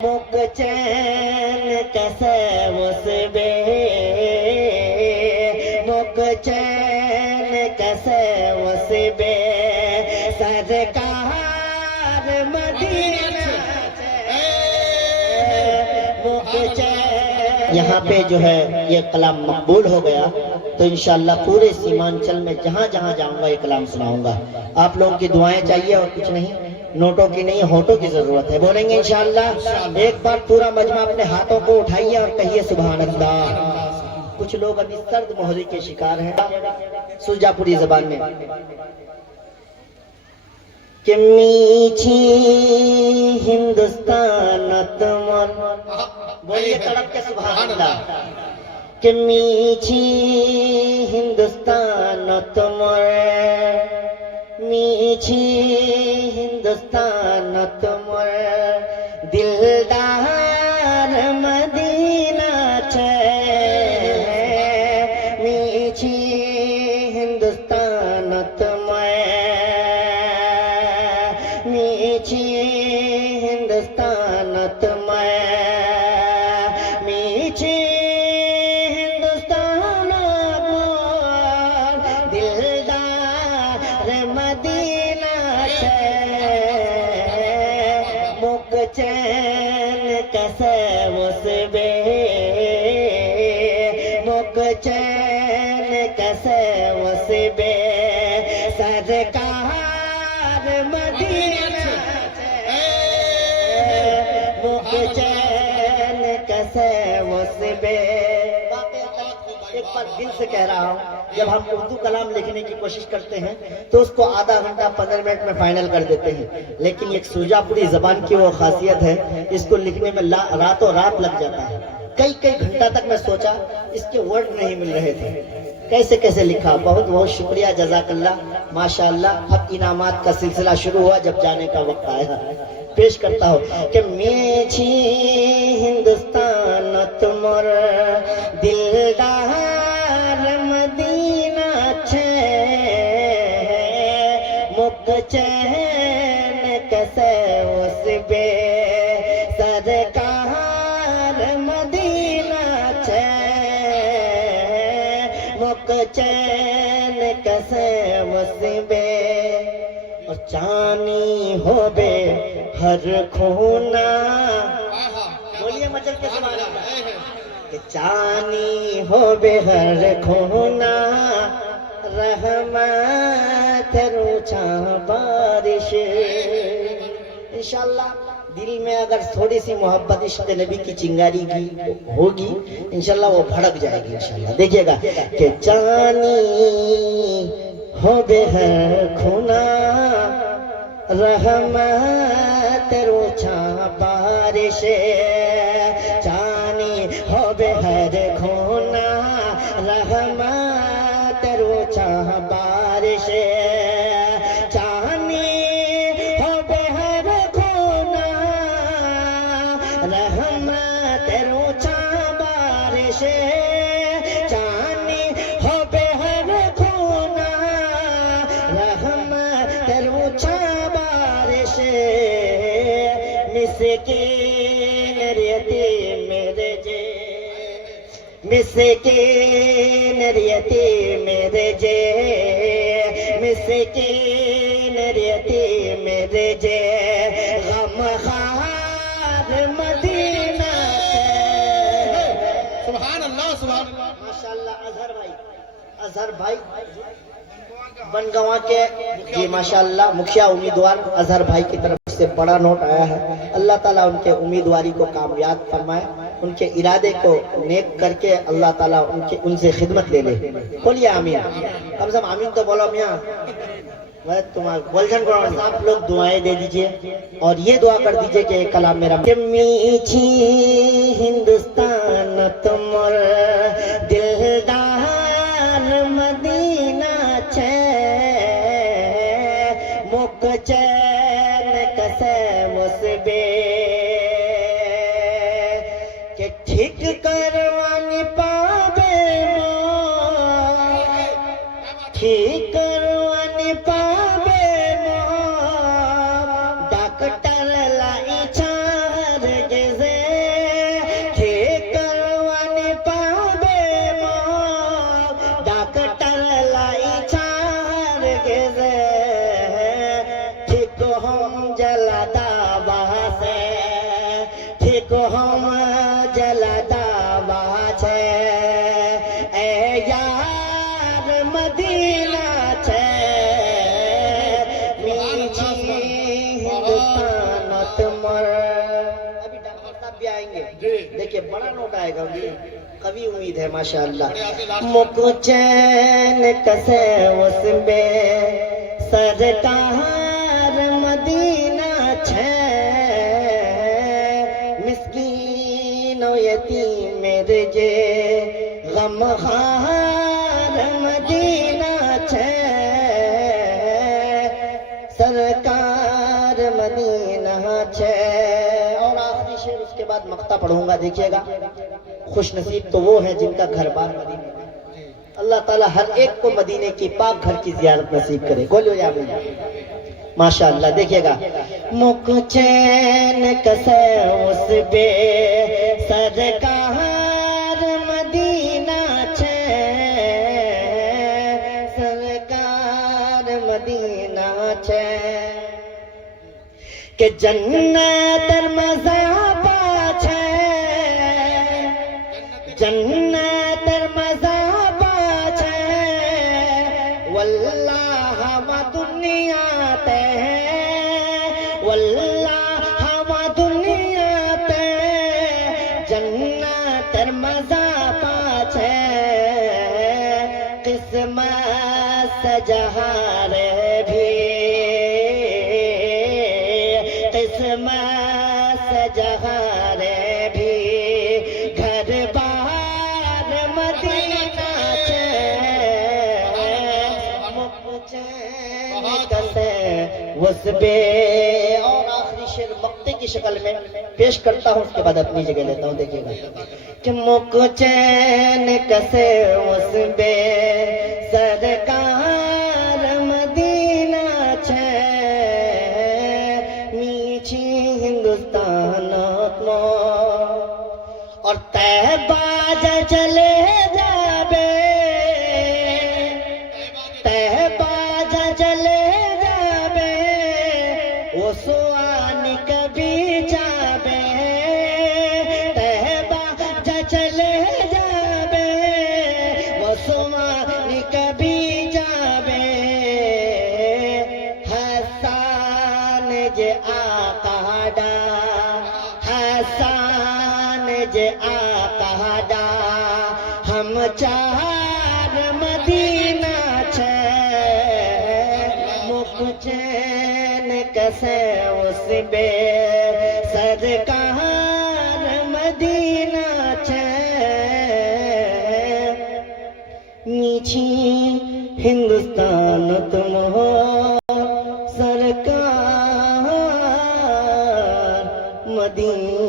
मुक चैन कैसे मुसबे मुक चैन कैसे मुसबे सरकार मदीना मुक चैन। यहाँ पे जो है ये कलाम मकबूल हो गया तो इंशाअल्लाह पूरे सीमांचल में जहाँ जहाँ जाऊंगा ये कलाम सुनाऊंगा। आप लोगों की दुआएं चाहिए और कुछ नहीं, नोटों की नहीं होठों की जरूरत है। बोलेंगे इंशाअल्लाह। एक बार पूरा मजमा अपने हाथों को उठाइए और कहिए सुभान अल्लाह। कुछ लोग अभी सर्द मोहरी के शिकार हैं। सुरजापुरी जबान में कि मीठी हिंदुस्तान तुमर, बोलिए तड़प के सुभान अल्लाह। कि मीठी हिंदुस्तान तुमर, मीठी हिंदुस्तान तुमर दिलदार मदीना छे। मीठी हिंदुस्तान तुमर, मीठी हिंदुस्तान तुमर, मीठी हिंदुस्तान दिलदार मदीना मुक चैन कैसे मुसबे मुक चैन कैसे मुसबे सरकार मदीना मुक चैन कैसे मुसबे। एक बार दिल से कह रहा हूँ, जब हम उर्दू कलाम लिखने की कोशिश करते हैं तो उसको आधा घंटा 15 मिनट में फाइनल कर देते हैं, लेकिन एक सुरजापुरी जबान की वो खासियत है, इसको लिखने में रातों रात लग जाता है। कई कई घंटा तक मैं सोचा, इसके वर्ड नहीं मिल रहे थे, कैसे कैसे लिखा। बहुत बहुत शुक्रिया, जज़ाकल्लाह, माशाअल्लाह। अब इनामात का सिलसिला शुरू हुआ, जब जाने का वक्त आया पेश करता हूँ कि मीठी हिंदुस्तान तुमर दिलदार मदीना छे। मुक चैन कैसे मुसबे सरकार मदीना छे। मुक चैन कैसे मुसबे और चानी होबे हर खूना, बोलिए मचल के सुभान अल्लाह। कि चानी होबे हर खूना रहमत रुछा बारिश। इंशाअल्लाह दिल में अगर थोड़ी सी मोहब्बत इश्क़ नबी की चिंगारी की होगी, इंशाअल्लाह वो भड़क जाएगी इंशाअल्लाह। देखिएगा कि चानी होबे हर खूना रहमत रुछा बारिश। चानी होबे हर खूना रहमत रुछा बारिश। चानी होबे हर खूना रहमत रुछा बारिश। चानी होबे हर खूना रहमत रुछा बारिश। मिस्कीन यतीम मेरे जे, मिस्कीन यतीम मेरे जे, मिस्कीन यतीम मेरे जे गमखार मदीना। सुभान अल्लाह, सुभान अल्लाह, माशाअल्लाह। अजहर भाई बनगवा के जी माशाअल्लाह मुखिया उम्मीदवार अजहर भाई की तरफ से बड़ा नोट आया है। अल्लाह ताला उनके उम्मीदवारी को कामयाब फरमाए, उनके इरादे को नेक करके अल्लाह ताला उनसे खिदमत ले ले। बोलिए आमीन। कम से कम आमीन तो बोलो मियाँ, मैं तुम्हारा बोलजन करो। आप लोग दुआएं दे दीजिए और ये दुआ कर दीजिए कि कलाम मेरा मीठी हिंदुस्तान तुमर दिलदार मदीना छे। मुक चैन कैसे मुसबे के ठीक करवानी पावे ठीक करवानी पावे डॉक्टर लाई छार के ठीक हम जलता छे ए यार मदीना छे मीठी हिंदुस्तान तुमर। अभी डॉक्टर साहब भी आएंगे, देखिए बड़ा नोट आएगा, कभी उम्मीद है माशाअल्लाह। मुको चैन कसे उसमें सरकार मदीना छे मिस्कीन यतीम मेरे जे गमखार मदीना छे सरकार मदीना छे। और आखिरी शेर उसके बाद मक्ता पढ़ूंगा, देखिएगा। खुश नसीब तो वो है जिनका घर बार मदीने में। अल्लाह ताला हर एक को मदीने की पाक घर की जियारत नसीब करे। बोलो या माशाअल्लाह। देखिएगा। मुक चैन कसे उस बे सरकार मदीना छे सरकार मदीना छे के जन्नत मजा पाछे जन्नत मजा पाछे वल्लाह हम दुनिया ते वल्लाह हम दुनिया ते जन्नत मजा पाछे किस्मत सजहारे भी किस्मत सजहारे भी घर बार मदीना छे कसे वस्बे। और आखिरी शेर मक्ते की शक्ल में पेश करता हूँ, उसके बाद अपनी जगह लेता हूँ। देखिएगा कि मुक चैन कसे वस्बे सरकार मदीना छे मीठी हिंदुस्तान को और तहबाज चले जाबे तहबाज चले जाबे वो सुआनी कभी जाबे तहबाज चले जाबे वो सुआनी कभी जाबे हसन जे आकाडा हसन जे आकाडा हम चार मदीना छे मुक चैन कसे उस बे सरकार मदीना छे मीठी हिंदुस्तान तुम हो सरकार मदीना।